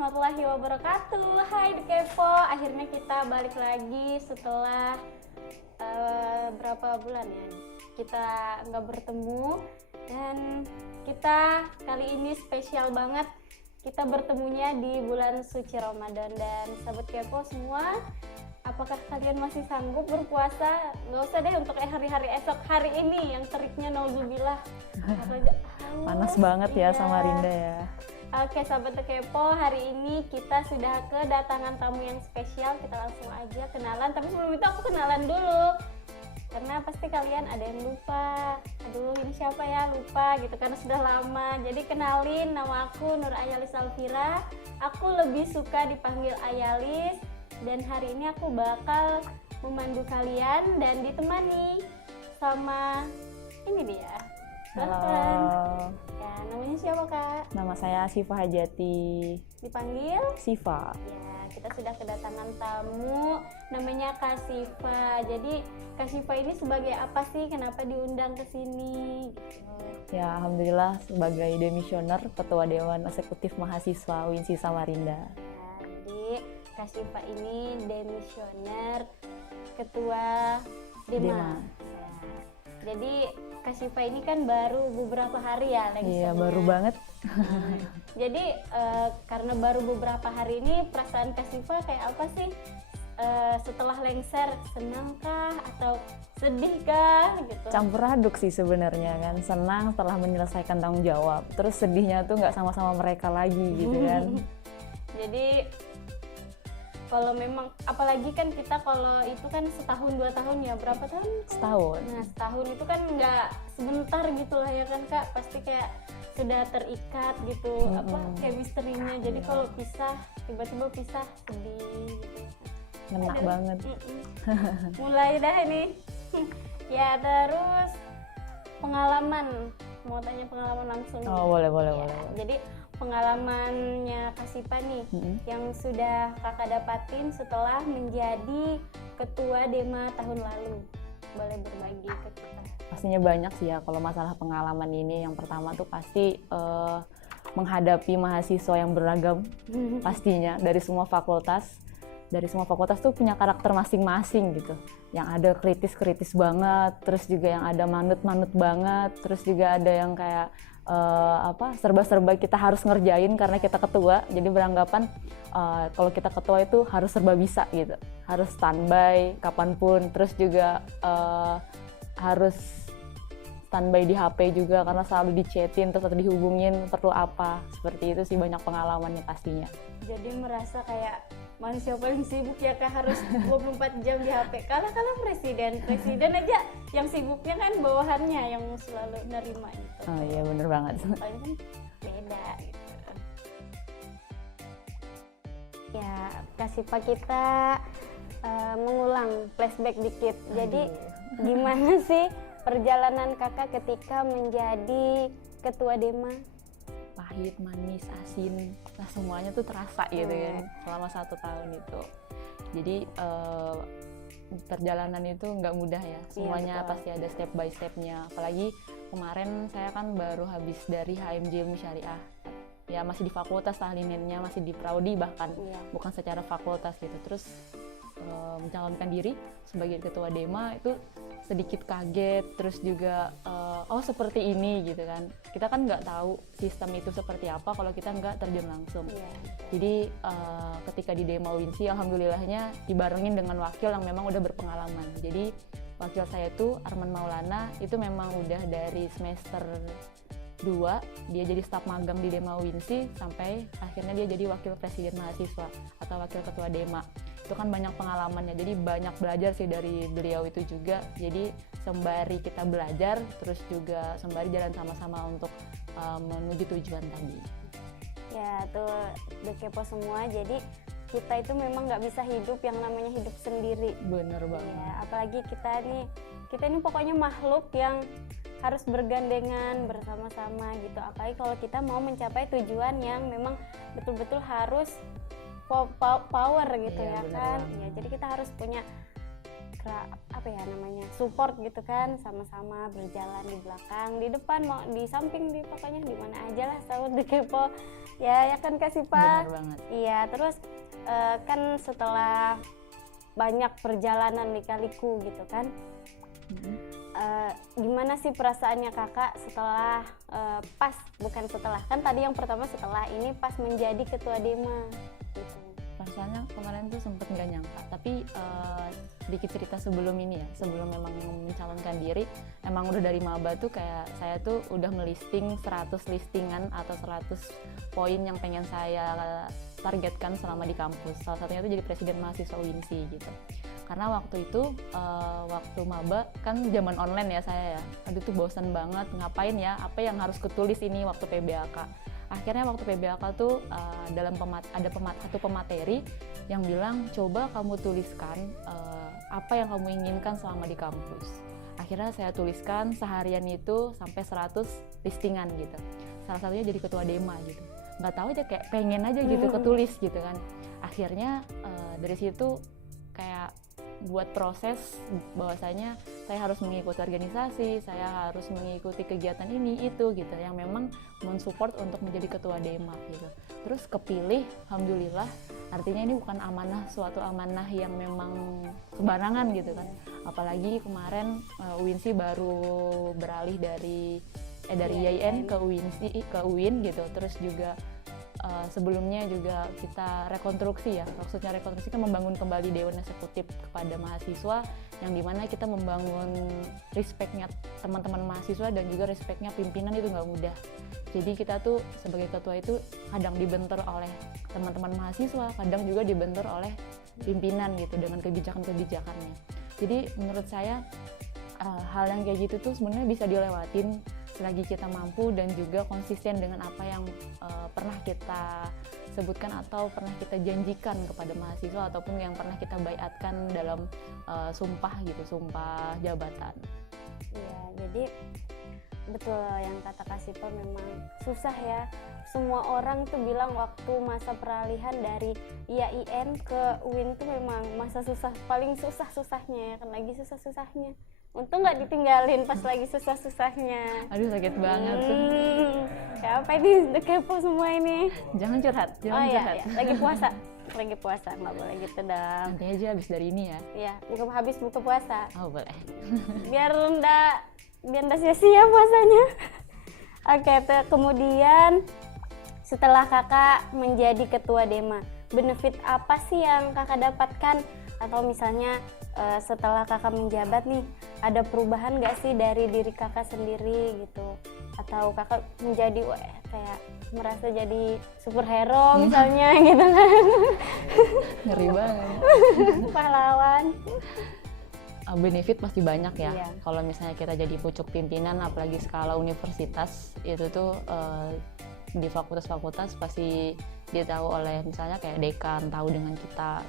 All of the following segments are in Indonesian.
warahmatullahi wabarakatuh. Hai The Kepo, akhirnya kita balik lagi setelah berapa bulan ya kita nggak bertemu. Dan kita kali ini spesial banget, kita bertemunya di bulan suci Ramadan. Dan sahabat Kepo semua, apakah kalian masih sanggup berpuasa? Nggak usah deh untuk hari-hari esok, hari ini yang teriknya nauzubillah. Panas banget ya sama Rinda ya. Oke sahabat Kepo, hari ini kita sudah kedatangan tamu yang spesial. Kita langsung aja kenalan, tapi sebelum itu aku kenalan dulu, karena pasti kalian ada yang lupa. Aduh, ini siapa ya, lupa gitu karena sudah lama. Jadi kenalin, nama aku Nur Ayalis Alfira. Aku lebih suka dipanggil Ayalis. Dan hari ini aku bakal memandu kalian dan ditemani sama ini dia. Halo. Ya, namanya siapa Kak? Nama saya Siva Hajati. Dipanggil? Siva. Ya, kita sudah kedatangan tamu namanya Kak Siva. Jadi Kak Siva ini sebagai apa sih? Kenapa diundang ke sini? Gitu. Ya, alhamdulillah sebagai demisioner Ketua Dewan Eksekutif Mahasiswa UINSI Samarinda. Nah, jadi Kak Siva ini demisioner Ketua Dema. Ya. Jadi Kak Siva ini kan baru beberapa hari ya lengsernya. Iya, baru banget. Jadi karena baru beberapa hari ini, perasaan Kak Siva kayak apa sih setelah lengser? Senang kah atau sedih kah gitu? Campur aduk sih sebenarnya kan. Senang setelah menyelesaikan tanggung jawab. Terus sedihnya tuh nggak sama-sama mereka lagi gitu kan. Jadi kalau memang, apalagi kan kita kalau itu kan setahun 2 tahun ya, berapa tahun? Setahun. Nah setahun itu kan nggak sebentar gitu lah ya kan Kak, pasti kayak sudah terikat gitu, apa chemistry-nya. Jadi kalau pisah, tiba-tiba pisah, sedih gitu. Ngena banget. Mulai dah ini. Ya terus pengalaman, mau tanya pengalaman langsung. Oh boleh. Ya, jadi pengalamannya Kak Siva nih yang sudah kakak dapatin setelah menjadi ketua Dema tahun lalu, boleh berbagi ke kita? Pastinya banyak sih ya kalau masalah pengalaman ini. Yang pertama tuh pasti menghadapi mahasiswa yang beragam pastinya dari semua fakultas. Dari semua fakultas tuh punya karakter masing-masing gitu. Yang ada kritis-kritis banget, terus juga yang ada manut-manut banget, terus juga ada yang kayak serba-serba kita harus ngerjain karena kita ketua. Jadi beranggapan kalau kita ketua itu harus serba bisa gitu, harus standby kapanpun, terus juga harus standby di HP juga karena selalu dichatin terus atau dihubungin perlu apa. Seperti itu sih, banyak pengalamannya pastinya. Jadi merasa kayak manusia paling sibuk ya Kak, harus 24 jam di HP. Kalau presiden aja yang sibuknya kan bawahannya yang selalu nerima gitu. Oh iya bener banget. Paling kan beda gitu. Ya Kak Siva, kita mengulang flashback dikit. Jadi gimana sih perjalanan kakak ketika menjadi ketua Dema? Pahit, manis, asin, nah semuanya tuh terasa gitu kan selama 1 tahun itu. Jadi perjalanan itu nggak mudah ya, semuanya pasti ada step by stepnya. Apalagi kemarin saya kan baru habis dari HMJ Ilmu Syariah, ya masih di fakultas tahlilinnya, masih di prodi bahkan, bukan secara fakultas gitu. Terus mencalonkan diri sebagai ketua Dema itu sedikit kaget, terus juga oh seperti ini gitu kan. Kita kan nggak tahu sistem itu seperti apa kalau kita nggak terjun langsung. Jadi ketika di Dema UINSI, alhamdulillahnya dibarengin dengan wakil yang memang udah berpengalaman. Jadi wakil saya itu Arman Maulana, itu memang udah dari semester 2 dia jadi staf magang di Dema UINSI sampai akhirnya dia jadi wakil presiden mahasiswa atau wakil ketua Dema. Itu kan banyak pengalamannya, jadi banyak belajar sih dari beliau itu juga. Jadi sembari kita belajar, terus juga sembari jalan sama-sama untuk menuju tujuan tadi. Ya tuh The Kepo semua, jadi kita itu memang nggak bisa hidup yang namanya hidup sendiri. Bener banget. Ya, apalagi kita ini pokoknya makhluk yang harus bergandengan bersama-sama gitu. Apalagi kalau kita mau mencapai tujuan yang memang betul-betul harus power gitu ya kan. Ya, jadi kita harus punya support gitu kan, sama-sama berjalan di belakang, di depan, mau di samping, di pokoknya di mana aja lah sahabat The Kepo. Ya kan Kak Sipa? Benar banget. Iya, terus kan setelah banyak perjalanan lika-liku gitu kan, gimana sih perasaannya kakak setelah kan tadi yang pertama setelah ini pas menjadi ketua Dema gitu. Rasanya kemarin tuh sempet nggak nyangka, tapi sedikit cerita sebelum ini ya, sebelum memang mencalonkan diri, emang udah dari maba tuh kayak saya tuh udah melisting 100 listingan atau 100 poin yang pengen saya targetkan selama di kampus. Salah satunya tuh jadi presiden mahasiswa UINSI gitu. Karena waktu itu waktu maba kan zaman online ya saya ya, aduh tuh bosan banget ngapain ya, apa yang harus kutulis ini waktu PBAK. Akhirnya waktu PBAK tuh ada satu pemateri yang bilang coba kamu tuliskan apa yang kamu inginkan selama di kampus. Akhirnya saya tuliskan seharian itu sampai 100 listingan gitu. Salah satunya jadi ketua Dema gitu. Nggak tahu aja kayak pengen aja gitu ketulis gitu kan. Akhirnya dari situ kayak buat proses bahwasanya saya harus mengikuti organisasi, saya harus mengikuti kegiatan ini itu gitu yang memang mensupport untuk menjadi ketua Dema gitu. Terus kepilih, alhamdulillah. Artinya ini bukan suatu amanah yang memang sembarangan gitu kan. Apalagi kemarin UINSI baru beralih dari YIN ke UIN gitu. Terus juga sebelumnya juga kita rekonstruksi ya, maksudnya rekonstruksi kan membangun kembali Dewan Eksekutif kepada mahasiswa, yang dimana kita membangun respectnya teman-teman mahasiswa dan juga respectnya pimpinan itu nggak mudah. Jadi kita tuh sebagai ketua itu kadang dibentur oleh teman-teman mahasiswa, kadang juga dibentur oleh pimpinan gitu dengan kebijakan-kebijakannya. Jadi menurut saya hal yang kayak gitu tuh sebenarnya bisa dilewatin selagi kita mampu dan juga konsisten dengan apa yang pernah kita sebutkan atau pernah kita janjikan kepada mahasiswa ataupun yang pernah kita baiatkan dalam sumpah jabatan. Iya, jadi betul yang kata Kak Sipa, memang susah ya. Semua orang tuh bilang waktu masa peralihan dari IAIN ke UIN tuh memang masa paling susah-susahnya ya kan, lagi susah-susahnya. Untung nggak ditinggalin pas lagi susah-susahnya. Aduh sakit banget tuh. Ya apa ini, udah kepo semua ini. Jangan curhat. Iya. Lagi puasa, nggak boleh gitu dong. Nanti aja habis dari ini ya. Iya, habis buka puasa. Oh boleh. Biar nggak sia-sia puasanya. Oke, kemudian setelah kakak menjadi ketua Dema, benefit apa sih yang kakak dapatkan? Atau misalnya setelah kakak menjabat nih, ada perubahan nggak sih dari diri kakak sendiri gitu? Atau kakak menjadi kayak merasa jadi superhero misalnya gitu kan? Ngeri banget. Pahlawan. Benefit pasti banyak ya. Iya. Kalau misalnya kita jadi pucuk pimpinan, apalagi skala universitas, itu tuh di fakultas-fakultas pasti ditahu oleh misalnya kayak dekan, tahu dengan kita.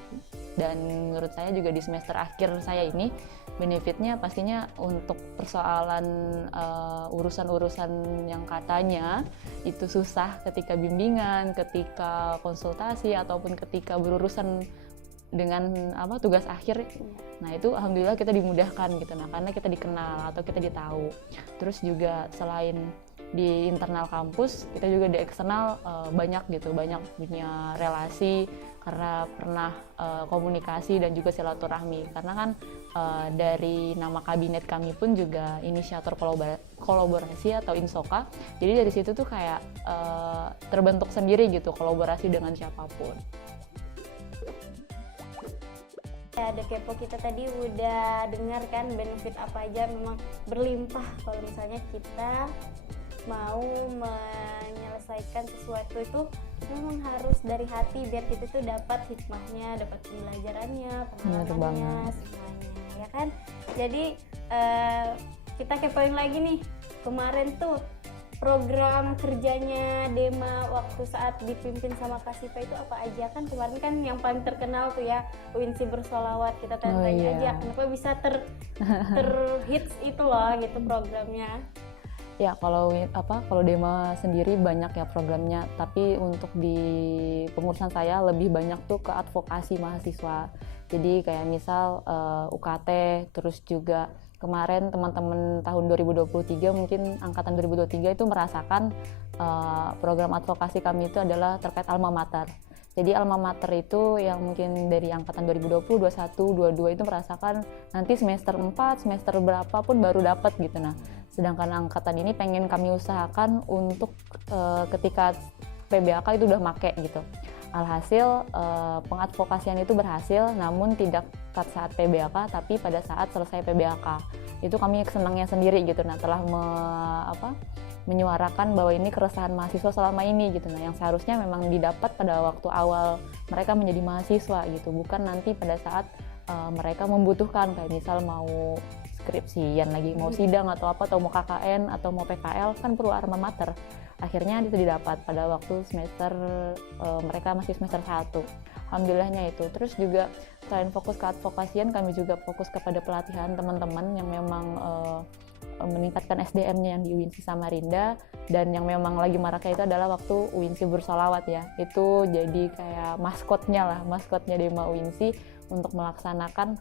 Dan menurut saya juga di semester akhir saya ini benefitnya pastinya untuk persoalan urusan-urusan yang katanya itu susah ketika bimbingan, ketika konsultasi ataupun ketika berurusan dengan tugas akhir. Nah itu alhamdulillah kita dimudahkan gitu, nah karena kita dikenal atau kita ditahu. Terus juga selain di internal kampus, kita juga di eksternal banyak punya relasi karena pernah komunikasi dan juga silaturahmi. Karena kan dari nama kabinet kami pun juga inisiator kolaborasi atau INSOKA. Jadi dari situ tuh kayak terbentuk sendiri gitu kolaborasi dengan siapapun. Ya, ada kepo kita tadi udah dengar kan benefit apa aja, memang berlimpah kalau misalnya kita mau menyelesaikan sesuatu itu memang harus dari hati biar kita tuh dapat hikmahnya, dapat pembelajarannya, pengalamannya, semuanya ya kan. Jadi kita kepoin lagi nih, kemarin tuh program kerjanya Dema waktu saat dipimpin sama Kak Sipa itu apa aja? Kan kemarin kan yang paling terkenal tuh ya UINSI Bersolawat. Kita tanya aja kenapa bisa terhits itu loh gitu programnya. Ya kalau Dema sendiri banyak ya programnya, tapi untuk di pengurusan saya lebih banyak tuh ke advokasi mahasiswa. Jadi kayak misal UKT, terus juga kemarin teman-teman tahun 2023 mungkin angkatan 2023 itu merasakan program advokasi kami itu adalah terkait alma mater. Jadi alma mater itu yang mungkin dari angkatan 2020, 21, 22 itu merasakan nanti semester 4, semester berapa pun baru dapat gitu. Nah, sedangkan angkatan ini pengen kami usahakan untuk ketika PBAK itu udah make gitu. Alhasil pengadvokasian itu berhasil, namun tidak saat PBAK tapi pada saat selesai PBAK. Itu kami senangnya sendiri gitu. Nah, telah menyuarakan bahwa ini keresahan mahasiswa selama ini gitu. Nah, yang seharusnya memang didapat pada waktu awal mereka menjadi mahasiswa gitu, bukan nanti pada saat mereka membutuhkan, kayak misal mau skripsian lagi, mau sidang atau apa, atau mau KKN atau mau PKL, kan perlu alma mater. Akhirnya itu didapat pada waktu semester mereka masih semester 1. Alhamdulillahnya itu. Terus juga selain fokus ke advokasian, kami juga fokus kepada pelatihan teman-teman yang memang meningkatkan SDM-nya yang di UINSI Samarinda, dan yang memang lagi maraknya itu adalah waktu UINSI bersolawat ya. Itu jadi kayak maskotnya Dema UINSI untuk melaksanakan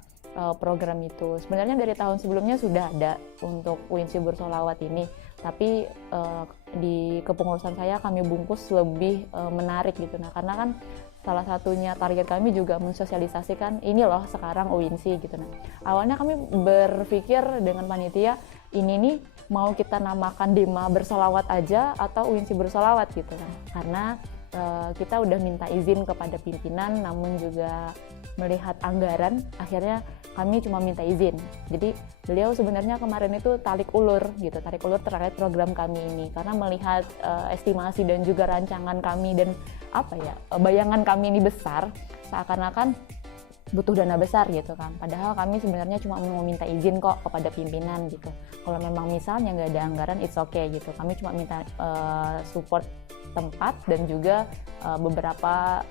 program itu. Sebenarnya dari tahun sebelumnya sudah ada untuk UINSI bersolawat ini, tapi di kepengurusan saya kami bungkus lebih menarik gitu. Nah, karena kan salah satunya target kami juga mensosialisasikan ini loh sekarang UINSI gitu. Nah, awalnya kami berpikir dengan panitia ini nih mau kita namakan Dema bersolawat aja atau UINSI bersolawat gitu kan. Karena kita udah minta izin kepada pimpinan, namun juga melihat anggaran, akhirnya kami cuma minta izin. Jadi beliau sebenarnya kemarin itu tarik ulur terkait program kami ini, karena melihat estimasi dan juga rancangan kami dan bayangan kami ini besar, seakan-akan butuh dana besar gitu kan. Padahal kami sebenarnya cuma mau minta izin kok kepada pimpinan gitu. Kalau memang misalnya nggak ada anggaran, it's okay gitu. Kami cuma minta support tempat dan juga beberapa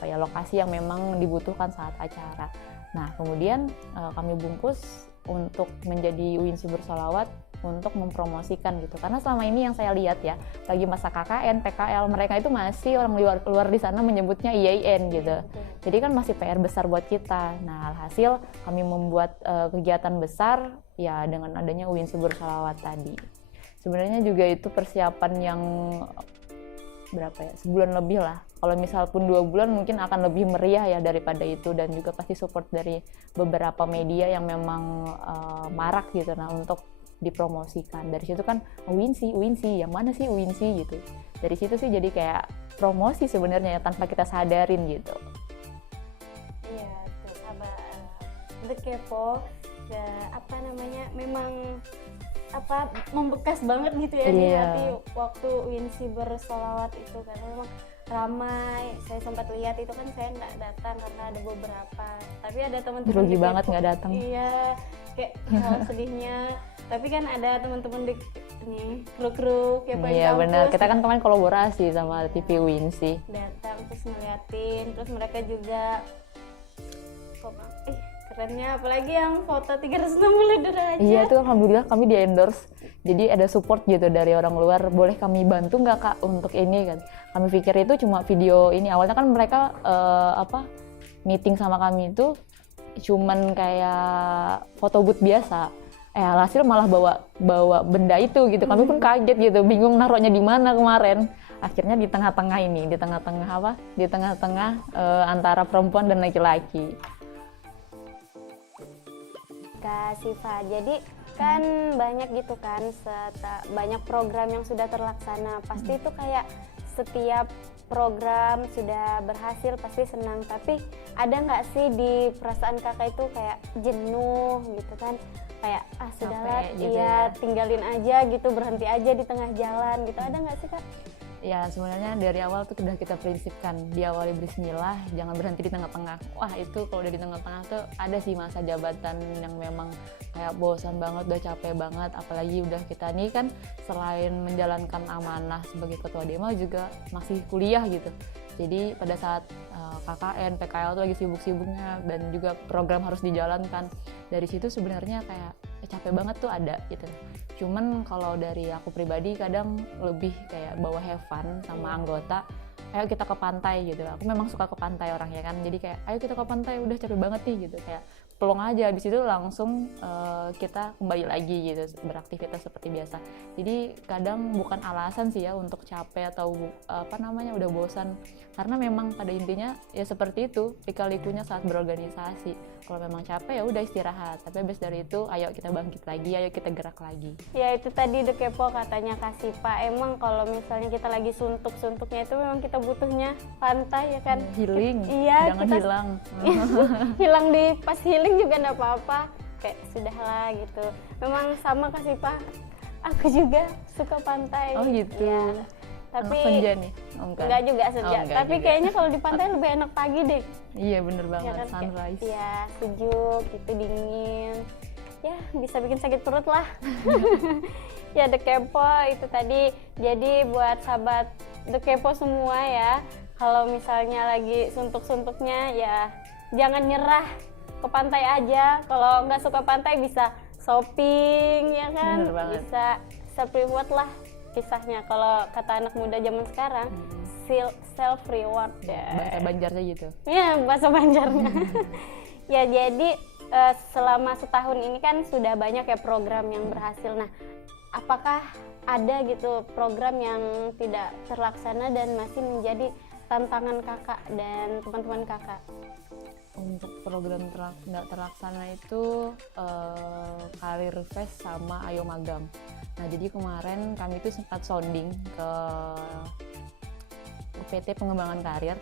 lokasi yang memang dibutuhkan saat acara. Nah, kemudian kami bungkus untuk menjadi UINSI bersolawat untuk mempromosikan gitu. Karena selama ini yang saya lihat ya, lagi masa KKN, PKL, mereka itu masih orang luar di sana menyebutnya IAIN gitu. Jadi kan masih PR besar buat kita. Nah, alhasil kami membuat kegiatan besar ya dengan adanya UINSI bersolawat tadi. Sebenarnya juga itu persiapan yang sebulan lebih lah. Kalau misal pun 2 bulan mungkin akan lebih meriah ya daripada itu, dan juga pasti support dari beberapa media yang memang marak gitu nah untuk dipromosikan. Dari situ kan UINSI, yang mana sih UINSI gitu. Dari situ sih jadi kayak promosi sebenarnya ya, tanpa kita sadarin gitu. Iya, tuh The Kepo memang membekas banget gitu ya di hati waktu UINSI bersolawat itu, karena memang ramai. Saya sempat lihat itu kan, saya nggak datang karena ada beberapa, tapi ada teman-teman rugi banget nggak datang. Iya, kayak sedihnya. Tapi kan ada teman-teman di kru Kepo Iya kampus. benar, kita kan kemarin kolaborasi sama TV UINSI. Datang terus ngeliatin, terus mereka juga kerennya, apalagi yang foto 360 derajat. Iya, itu alhamdulillah kami di endorse. Jadi ada support gitu dari orang luar, boleh kami bantu nggak Kak untuk ini kan. Kami pikir itu cuma video ini. Awalnya kan mereka meeting sama kami itu cuman kayak foto booth biasa. Alhasil malah bawa benda itu gitu. Kami pun kaget gitu, bingung naruhnya di mana kemarin. Akhirnya di tengah-tengah antara perempuan dan laki-laki. Kak Siva, jadi kan banyak gitu kan, banyak program yang sudah terlaksana. Pasti itu kayak setiap program sudah berhasil pasti senang, tapi ada nggak sih di perasaan kakak itu kayak jenuh gitu kan, kayak sudahlah gitu ya tinggalin aja gitu, berhenti aja di tengah jalan gitu, ada nggak sih Kak? Ya sebenarnya dari awal tuh sudah kita prinsipkan, diawali bismillah, jangan berhenti di tengah-tengah. Wah itu kalau udah di tengah-tengah tuh ada sih masa jabatan yang memang kayak bosan banget, udah capek banget. Apalagi udah kita nih kan selain menjalankan amanah sebagai ketua Dema juga masih kuliah gitu. Jadi pada saat KKN, PKL tuh lagi sibuk-sibuknya dan juga program harus dijalankan. Dari situ sebenarnya kayak capek banget tuh ada gitu. Cuman kalau dari aku pribadi kadang lebih kayak bawa have fun sama anggota. Ayo kita ke pantai gitu. Aku memang suka ke pantai orangnya kan. Jadi kayak ayo kita ke pantai, udah capek banget nih gitu. Kayak plong aja, habis itu langsung kita kembali lagi gitu beraktivitas seperti biasa. Jadi kadang bukan alasan sih ya untuk capek atau udah bosan, karena memang pada intinya ya seperti itu lika-likunya saat berorganisasi. Kalau memang capek ya udah istirahat, tapi habis dari itu ayo kita bangkit lagi, ayo kita gerak lagi. Ya itu tadi The Kepo katanya kasih Pak, emang kalau misalnya kita lagi suntuk-suntuknya itu memang kita butuhnya pantai ya kan, Healing, iya, jangan hilang. Hilang di pas healing juga enggak apa-apa, kayak sudahlah gitu. Memang sama kasih Pak, aku juga suka pantai. Oh gitu ya, tapi anak senja nih? enggak juga senja, enggak tapi juga. kayaknya kalau di pantai lebih enak pagi deh. Iya bener Ya banget, kan, sunrise. Iya, sejuk gitu, dingin. Ya, bisa bikin sakit perut lah. Ya, The Kepo itu tadi. Jadi buat sahabat The Kepo semua ya, kalau misalnya lagi suntuk-suntuknya ya jangan nyerah, ke pantai aja. Kalau nggak suka pantai bisa shopping ya kan, Bener banget. bisa self reward lah kisahnya. Kalau kata anak muda zaman sekarang, self reward ya. Bahasa Banjarnya gitu. Iya, bahasa Banjarnya. Ya, jadi selama setahun ini kan sudah banyak ya program yang berhasil. Nah, apakah ada gitu program yang tidak terlaksana dan masih menjadi tantangan kakak dan teman-teman kakak? Untuk program nggak terlaksana itu Karir Fest sama Ayo Magang. Nah, jadi kemarin kami itu sempat sounding ke UPT Pengembangan Karir.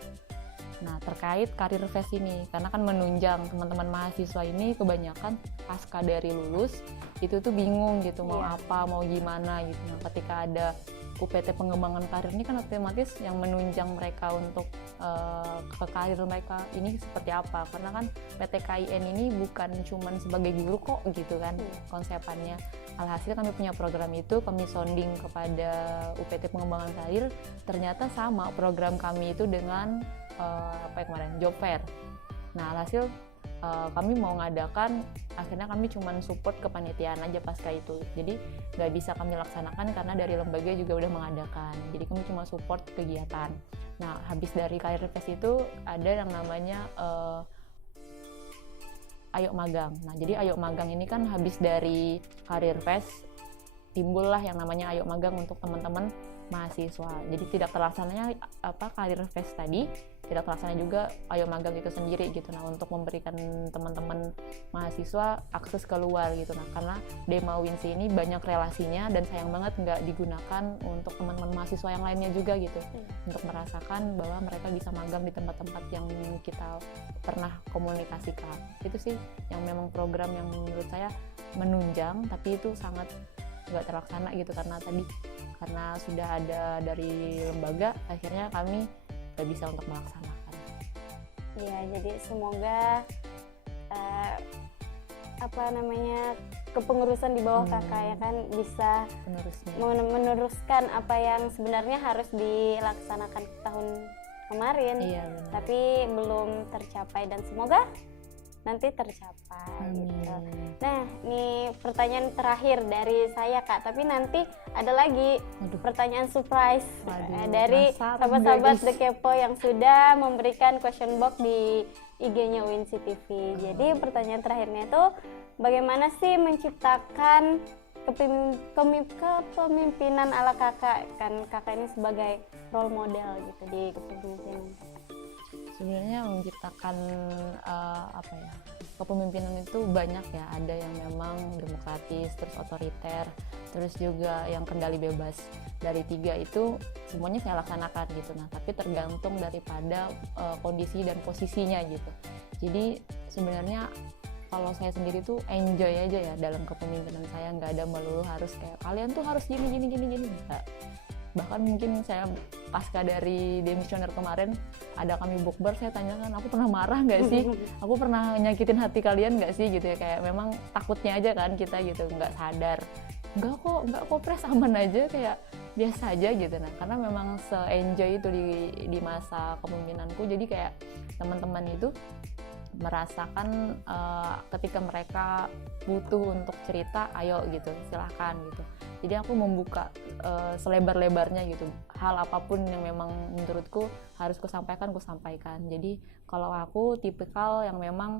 Nah, terkait Karir Fest ini, karena kan menunjang teman-teman mahasiswa ini kebanyakan pasca dari lulus itu tuh bingung gitu mau apa, mau gimana gitu. Nah, ketika ada UPT Pengembangan Karir ini kan otomatis yang menunjang mereka untuk ke karir mereka ini seperti apa, karena kan PTKIN ini bukan cuman sebagai guru kok gitu kan konsepannya. Alhasil kami punya program itu, kami sounding kepada UPT Pengembangan Karir, ternyata sama program kami itu dengan job fair. Nah, alhasil kami mau ngadakan, akhirnya kami cuma support kepanitiaan aja pasca itu, jadi nggak bisa kami laksanakan karena dari lembaga juga udah mengadakan, jadi kami cuma support kegiatan. Nah, habis dari Karir Fest itu ada yang namanya Ayo Magang. Nah, jadi Ayo Magang ini kan habis dari Karir Fest timbullah yang namanya Ayo Magang untuk teman-teman mahasiswa. Jadi tidak terlaksananya Karir Fest tadi, tidak terlaksana juga Ayo Magang itu sendiri gitu. Nah, untuk memberikan teman-teman mahasiswa akses keluar gitu. Nah, karena Dema Winsi ini banyak relasinya dan sayang banget nggak digunakan untuk teman-teman mahasiswa yang lainnya juga gitu, untuk merasakan bahwa mereka bisa magang di tempat-tempat yang kita pernah komunikasikan. Itu sih yang memang program yang menurut saya menunjang, tapi itu sangat nggak terlaksana gitu karena sudah ada dari lembaga, akhirnya kami nggak bisa untuk melaksanakan. Ya, jadi semoga kepengurusan di bawah kakak ya kan bisa meneruskan apa yang sebenarnya harus dilaksanakan tahun kemarin, tapi belum tercapai, dan semoga nanti tercapai gitu. Nah, ini pertanyaan terakhir dari saya Kak, tapi nanti ada lagi pertanyaan surprise dari sahabat-sahabat The Kepo yang sudah memberikan question box di IG-nya Winsi TV. Jadi pertanyaan terakhirnya itu, bagaimana sih menciptakan kepemimpinan ala kakak? Kan kakak ini sebagai role model gitu di kepemimpinan. Sebenarnya menciptakan kepemimpinan itu banyak ya, ada yang memang demokratis, terus otoriter, terus juga yang kendali bebas. Dari tiga itu semuanya saya laksanakan gitu. Nah, tapi tergantung daripada kondisi dan posisinya gitu. Jadi sebenarnya kalau saya sendiri tuh enjoy aja ya dalam kepemimpinan saya, nggak ada melulu harus kayak kalian tuh harus gini. Enggak. Bahkan mungkin saya pasca dari demisioner kemarin ada kami bukber, saya tanyakan, aku pernah marah nggak sih, aku pernah nyakitin hati kalian nggak sih gitu ya, kayak memang takutnya aja kan kita gitu, nggak sadar, nggak kok Pres, aman aja, kayak biasa aja gitu. Nah, karena memang se-enjoy itu di masa kepemimpinanku, jadi kayak teman-teman itu merasakan ketika mereka butuh untuk cerita, ayo gitu, silahkan gitu. Jadi aku membuka selebar-lebarnya gitu, hal apapun yang memang menurutku harus kusampaikan. Jadi kalau aku tipikal yang memang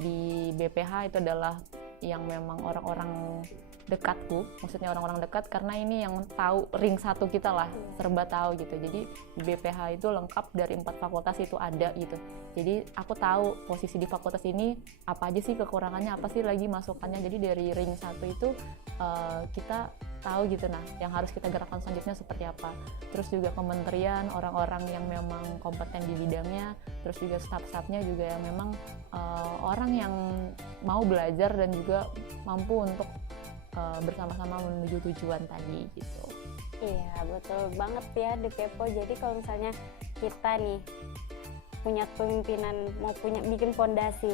di BPH itu adalah yang memang orang-orang dekatku, maksudnya orang-orang dekat, karena ini yang tahu ring satu kita lah, serba tahu gitu. Jadi di BPH itu lengkap, dari 4 fakultas itu ada gitu. Jadi aku tahu posisi di fakultas ini apa aja sih kekurangannya, apa sih lagi masukannya. Jadi dari ring satu itu kita tahu gitu, nah yang harus kita gerakkan selanjutnya seperti apa. Terus juga kementerian, orang-orang yang memang kompeten di bidangnya, terus juga staf-stafnya juga yang memang orang yang mau belajar dan juga mampu untuk bersama-sama menuju tujuan tadi gitu. Iya, betul banget ya di Kepo. Jadi kalau misalnya kita nih punya kepemimpinan, mau bikin fondasi,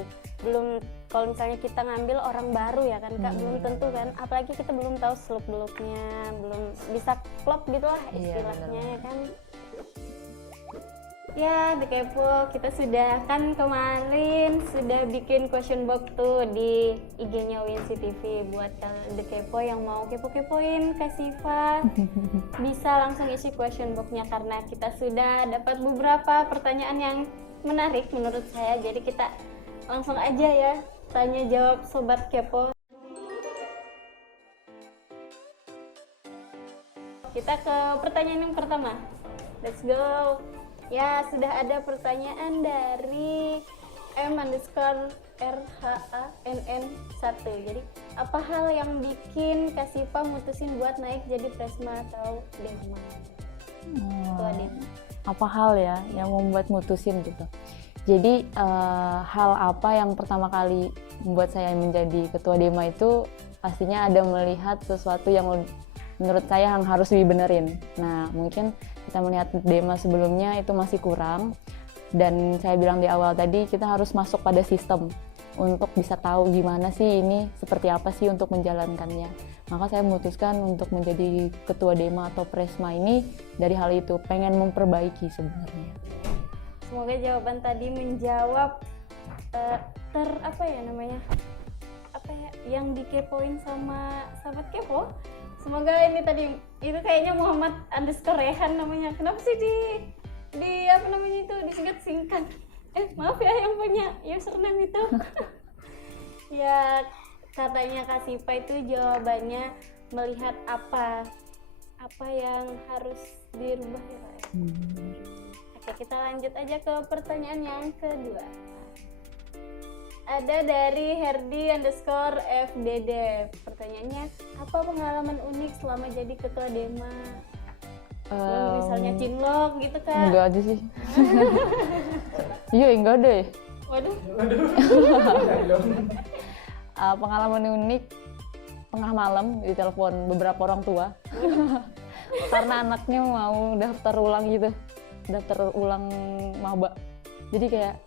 kalau misalnya kita ngambil orang baru ya kan Kak, belum tentu kan, apalagi kita belum tahu seluk-beluknya, belum bisa klop gitu lah istilahnya ya kan. Ya, di Kepo kita sudah kan kemarin sudah bikin question box tuh di IG-nya WINSI TV. Buat The Kepo yang mau kepo-kepoin Kak Siva, bisa langsung isi question box-nya karena kita sudah dapat beberapa pertanyaan yang menarik menurut saya. Jadi kita langsung aja ya tanya jawab Sobat Kepo. Kita ke pertanyaan yang pertama. Let's go. Ya, sudah ada pertanyaan dari M_RHANN1. Jadi, apa hal yang bikin Kak Siva mutusin buat naik jadi Presma atau Dema? Apa hal ya yang membuat mutusin gitu? Jadi, hal apa yang pertama kali membuat saya menjadi ketua Dema itu pastinya ada melihat sesuatu yang menurut saya yang harus dibenerin. Nah, mungkin kita melihat Dema sebelumnya itu masih kurang, dan saya bilang di awal tadi kita harus masuk pada sistem untuk bisa tahu gimana sih ini, seperti apa sih untuk menjalankannya. Maka saya memutuskan untuk menjadi ketua Dema atau Presma ini dari hal itu, pengen memperbaiki sebenarnya. Semoga jawaban tadi menjawab yang dikepoin sama sahabat Kepo. Semoga ini tadi itu kayaknya Muhammad _ Rehan namanya. Kenapa sih di apa namanya itu disingkat-singkat? Maaf ya yang punya username itu. Ya, katanya Kak Siva itu jawabannya melihat apa yang harus dirubah ya Kak. Oke, kita lanjut aja ke pertanyaan yang kedua. Ada dari Herdi_FDD. Pertanyaannya, apa pengalaman unik selama jadi ketua Dema? Misalnya cinlok gitu Kak? Enggak aja sih. Iya, enggak ada ya. Waduh. Pengalaman unik, tengah malam ditelepon beberapa orang tua karena anaknya mau daftar ulang gitu, daftar ulang maba. Jadi kayak,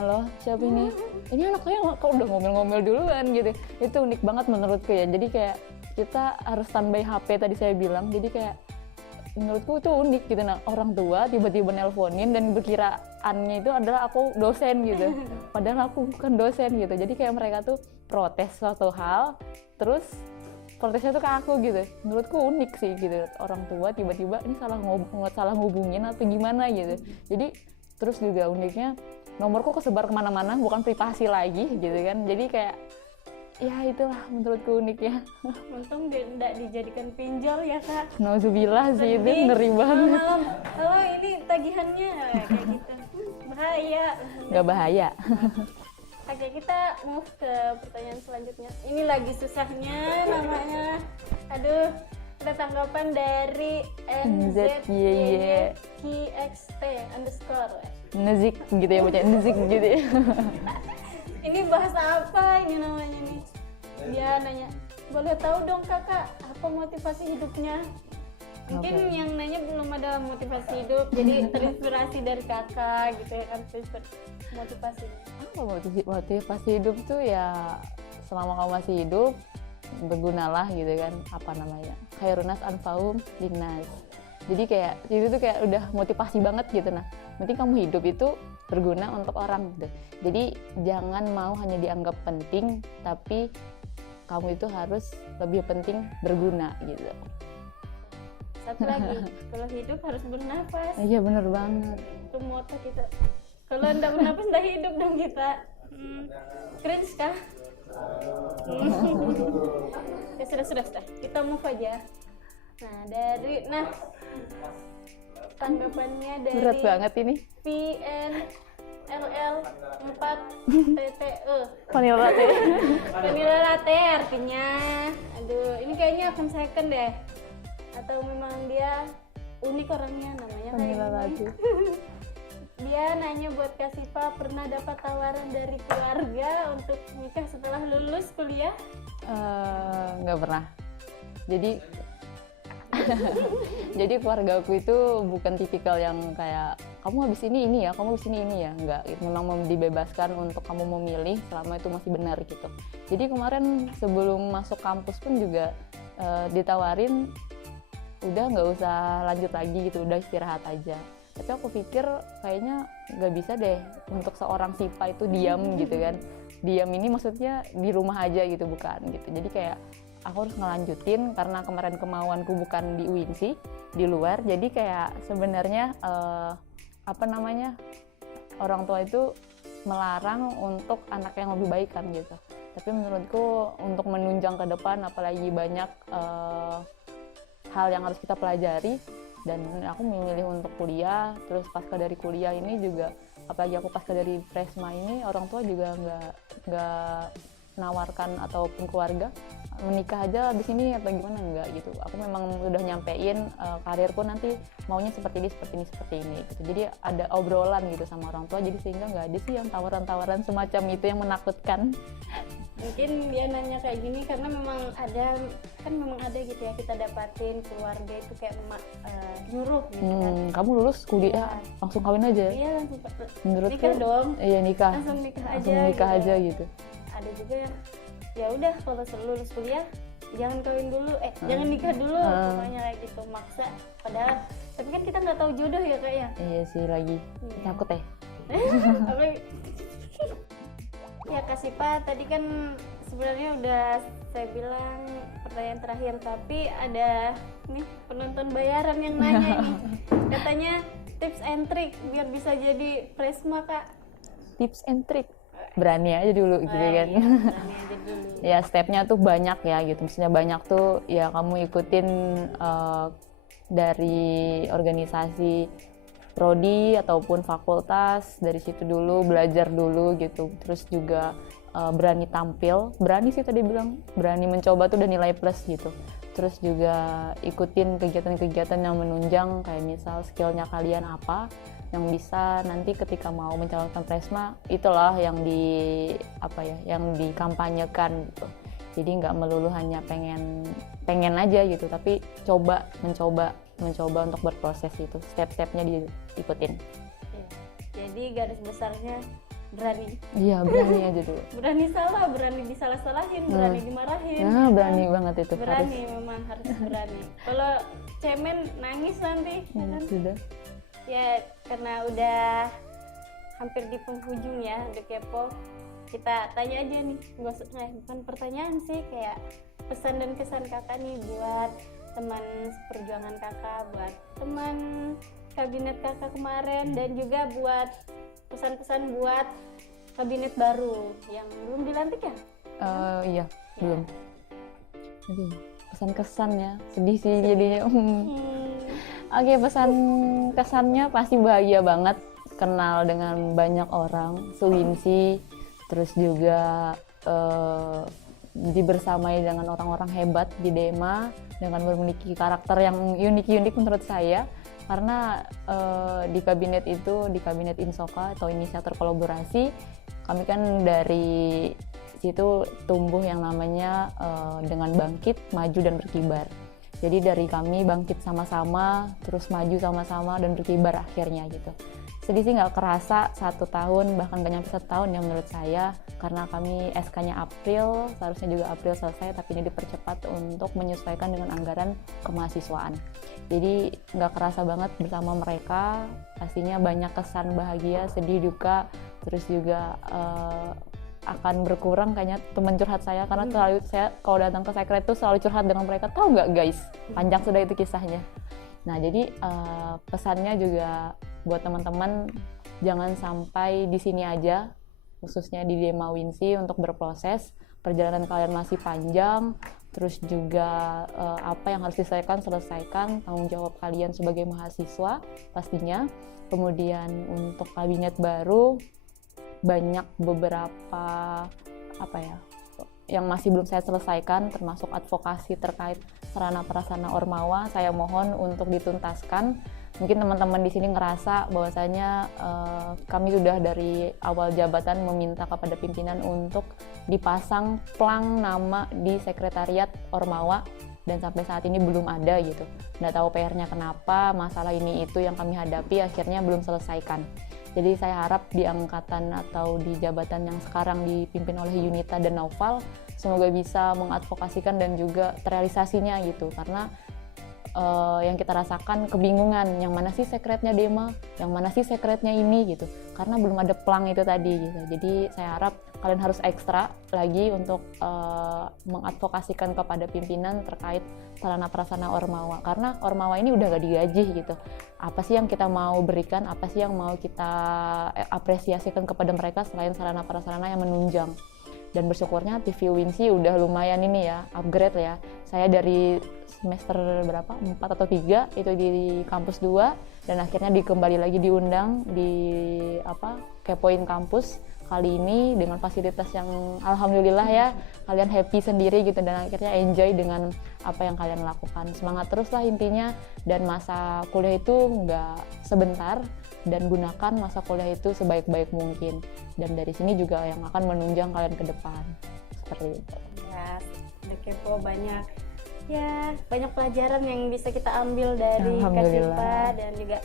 halo, siapa ini? Ini anaknya kok udah ngomel-ngomel duluan gitu. Itu unik banget menurutku ya. Jadi kayak kita harus standby HP tadi saya bilang. Jadi kayak menurutku itu unik gitu. Nah, orang tua tiba-tiba nelponin dan berkiraannya itu adalah aku dosen gitu. Padahal aku bukan dosen gitu. Jadi kayak mereka tuh protes suatu hal, terus protesnya tuh ke aku gitu. Menurutku unik sih gitu. Orang tua tiba-tiba ini salah ngubungin atau gimana gitu. Jadi terus juga uniknya nomorku kesebar kemana-mana, bukan privasi lagi gitu kan. Jadi kayak ya itulah menurutku uniknya. Untung tidak dijadikan pinjol ya Kak. Nauzubillah sih, itu ngeri banget. Malam, halo ini tagihannya kayak gitu. Bahaya. Nggak bahaya. Oke, kita move ke pertanyaan selanjutnya. Ini lagi susahnya namanya. Aduh, ada tanggapan dari NZYXT_. Nezik gitu ya, baca nezik gitu ya. Ini bahasa apa ini namanya nih? Dia nanya, boleh tahu dong Kakak, apa motivasi hidupnya? Mungkin yang nanya belum ada motivasi hidup, jadi terinspirasi dari Kakak gitu ya kan, motivasi. Apa motivasi hidup tuh ya, selama kamu masih hidup, bergunalah gitu kan, apa namanya, khairunas anfa'um linnas. Jadi kayak itu tuh kayak udah motivasi banget gitu. Nah, penting kamu hidup itu berguna untuk orang gitu. Jadi jangan mau hanya dianggap penting, tapi kamu itu harus lebih penting berguna gitu. Satu lagi, kalau hidup harus bernafas. Iya bener banget. Itu moto kita. Kalau enggak bernafas enggak hidup dong kita. Cringe kah? Ya sudah. Kita move aja. Nah, tanggapannya dari Berat banget ini. VNLL 4 TTE. Vanilla latte. Vanilla latte artinya. Aduh, ini kayaknya akan second deh. Atau memang dia unik orangnya, namanya Vanilla kayak latte. gini. Dia nanya buat Kak Siva, pernah dapat tawaran dari keluarga untuk nikah setelah lulus kuliah? Nggak pernah. Jadi jadi keluarga aku itu bukan tipikal yang kayak kamu habis ini ya, kamu habis ini ya. Nggak, memang dibebaskan untuk kamu memilih selama itu masih benar gitu. Jadi kemarin sebelum masuk kampus pun juga ditawarin udah nggak usah lanjut lagi gitu, udah istirahat aja. Tapi aku pikir kayaknya nggak bisa deh untuk seorang Siva itu diam gitu kan. Diam ini maksudnya di rumah aja gitu, bukan gitu. Jadi kayak aku harus ngelanjutin karena kemarin kemauanku bukan di UINSI, di luar. Jadi kayak sebenarnya orang tua itu melarang untuk anak yang lebih baik kan gitu. Tapi menurutku untuk menunjang ke depan, apalagi banyak hal yang harus kita pelajari, dan aku memilih untuk kuliah. Terus pasca dari kuliah ini juga, apalagi aku pasca dari Presma ini, orang tua juga nggak nawarkan ataupun keluarga menikah aja abis ini atau gimana, enggak gitu. Aku memang udah nyampein karirku nanti maunya seperti ini gitu. Jadi ada obrolan gitu sama orang tua, jadi sehingga nggak ada sih yang tawaran-tawaran semacam itu yang menakutkan. Mungkin dia nanya kayak gini karena memang ada gitu ya, kita dapatin keluarga itu kayak nyuruh gitu kan. Kamu lulus kuliah langsung kawin aja? Iya, langsung Menurutku nikah dong. Iya, nikah. Langsung nikah aja gitu. Ada juga yang ya udah kalau lulus kuliah jangan kawin dulu, jangan nikah dulu, pokoknya kayak gitu, maksa. Padahal tapi kan kita nggak tahu jodoh ya Kak ya. Iya sih, lagi takut ya. Ya Kak Siva, tadi kan sebenarnya udah saya bilang pertanyaan terakhir, tapi ada nih penonton bayaran yang nanya nih, katanya tips and trick biar bisa jadi Presma Kak. Tips and trick, berani aja dulu gitu kan. Iya, berani aja dulu. Ya stepnya tuh banyak ya gitu, maksudnya banyak tuh ya kamu ikutin dari organisasi prodi ataupun fakultas, dari situ dulu belajar dulu gitu. Terus juga berani tampil, berani sih tadi bilang, berani mencoba tuh udah nilai plus gitu. Terus juga yang kegiatan-kegiatan yang menunjang, kayak misal skillnya kalian apa yang bisa nanti ketika mau mencalonkan Presma, itulah yang dikampanyekan gitu. Jadi nggak melulu hanya pengen aja gitu, tapi mencoba untuk berproses itu, step-stepnya diikutin. Jadi garis besarnya berani. Iya, berani aja dulu. Berani salah, berani disalah-salahin, berani dimarahin. Nah, berani banget itu. Berani memang harus berani. Kalau cemen nangis nanti, kan? Sudah. Ya karena udah hampir di penghujung ya, udah kepo. Kita tanya aja nih, bukan pertanyaan sih, kayak pesan dan kesan kakak nih buat teman seperjuangan kakak, buat teman kabinet kakak kemarin, dan juga buat pesan-pesan buat kabinet baru yang belum dilantik ya? Iya, belum. Aduh, pesan-kesan ya, sedih sih jadinya. Oke, pesan kesannya pasti bahagia banget, kenal dengan banyak orang, sewinsi, terus juga dibersamai dengan orang-orang hebat di DEMA, dengan memiliki karakter yang unik-unik menurut saya. Karena di kabinet Insoka atau inisiator kolaborasi, kami kan dari situ tumbuh yang namanya dengan bangkit, maju, dan berkibar. Jadi dari kami bangkit sama-sama, terus maju sama-sama, dan berkibar akhirnya gitu. Sedih sih nggak kerasa 1 tahun, bahkan nggak nyampe 1 tahun ya menurut saya, karena kami SK-nya April, seharusnya juga April selesai, tapi ini dipercepat untuk menyesuaikan dengan anggaran kemahasiswaan. Jadi nggak kerasa banget bersama mereka, pastinya banyak kesan bahagia, sedih, duka, terus juga akan berkurang kayaknya teman curhat saya, karena selalu saya kalau datang ke Secret tuh selalu curhat dengan mereka, tahu nggak guys, panjang sudah itu kisahnya. Nah jadi pesannya juga buat teman-teman, jangan sampai di sini aja khususnya di Dema Winsi untuk berproses. Perjalanan kalian masih panjang, terus juga apa yang harus selesaikan, tanggung jawab kalian sebagai mahasiswa pastinya. Kemudian untuk kabinet baru banyak beberapa yang masih belum saya selesaikan, termasuk advokasi terkait sarana prasarana Ormawa. Saya mohon untuk dituntaskan. Mungkin teman-teman di sini ngerasa bahwasanya kami sudah dari awal jabatan meminta kepada pimpinan untuk dipasang plang nama di sekretariat Ormawa, dan sampai saat ini belum ada gitu. Nggak tahu PR-nya kenapa, masalah ini itu yang kami hadapi akhirnya belum selesaikan. Jadi saya harap di angkatan atau di jabatan yang sekarang dipimpin oleh Yunita dan Naufal, semoga bisa mengadvokasikan dan juga terrealisasinya gitu, karena yang kita rasakan kebingungan, yang mana sih sekretnya Dema, yang mana sih sekretnya ini gitu, karena belum ada plang itu tadi gitu. Jadi saya harap kalian harus ekstra lagi untuk mengadvokasikan kepada pimpinan terkait sarana prasarana Ormawa, karena Ormawa ini udah gak digaji gitu. Apa sih yang kita mau berikan, apa sih yang mau kita apresiasikan kepada mereka selain sarana prasarana yang menunjang. Dan bersyukurnya TV Winsi udah lumayan ini ya, upgrade ya. Saya dari semester berapa? 4 atau 3 itu di kampus 2, dan akhirnya kembali lagi diundang di Kepoin kampus kali ini dengan fasilitas yang alhamdulillah ya, kalian happy sendiri gitu, dan akhirnya enjoy dengan apa yang kalian lakukan. Semangat terus lah intinya, dan masa kuliah itu nggak sebentar, dan gunakan masa kuliah itu sebaik-baik mungkin, dan dari sini juga yang akan menunjang kalian ke depan seperti itu. Ya, The Kepo banyak pelajaran yang bisa kita ambil dari Kak Siva, dan juga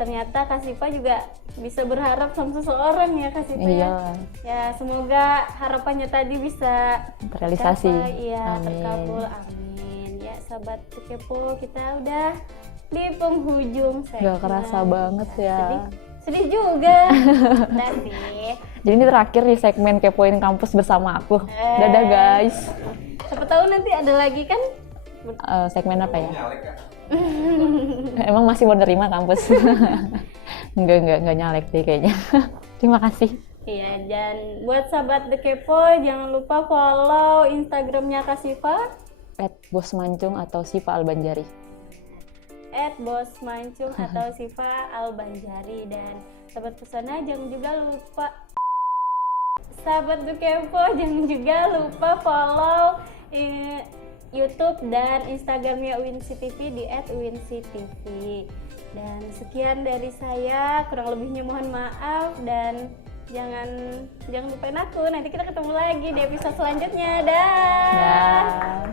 ternyata Kak Siva juga bisa berharap sama seseorang ya Kak Siva. Iya. Ya semoga harapannya tadi bisa terrealisasi. Terkabul, amin. Ya sahabat The Kepo, kita udah di penghujung segmen. Gak kerasa banget ya. Sedih juga. Nanti. Jadi ini terakhir di segmen Kepoin Kampus bersama aku. Dadah guys. Siapa tahu nanti ada lagi kan? Segmen apa ya? Emang masih mau nerima kampus? Enggak nyalek deh kayaknya. Terima kasih. Iya, dan buat sahabat The Kepo jangan lupa follow Instagramnya Kak Siva @bosmancung atau Siva Albanjari. @bosmancung atau Siva Albanjari. Dan sahabat pesona jangan juga lupa, sahabat The Kepo jangan juga lupa follow YouTube dan Instagramnya Winsi TV di @winsitv. Dan sekian dari saya, kurang lebihnya mohon maaf, dan jangan lupain aku. Nanti kita ketemu lagi di episode selanjutnya. Dah.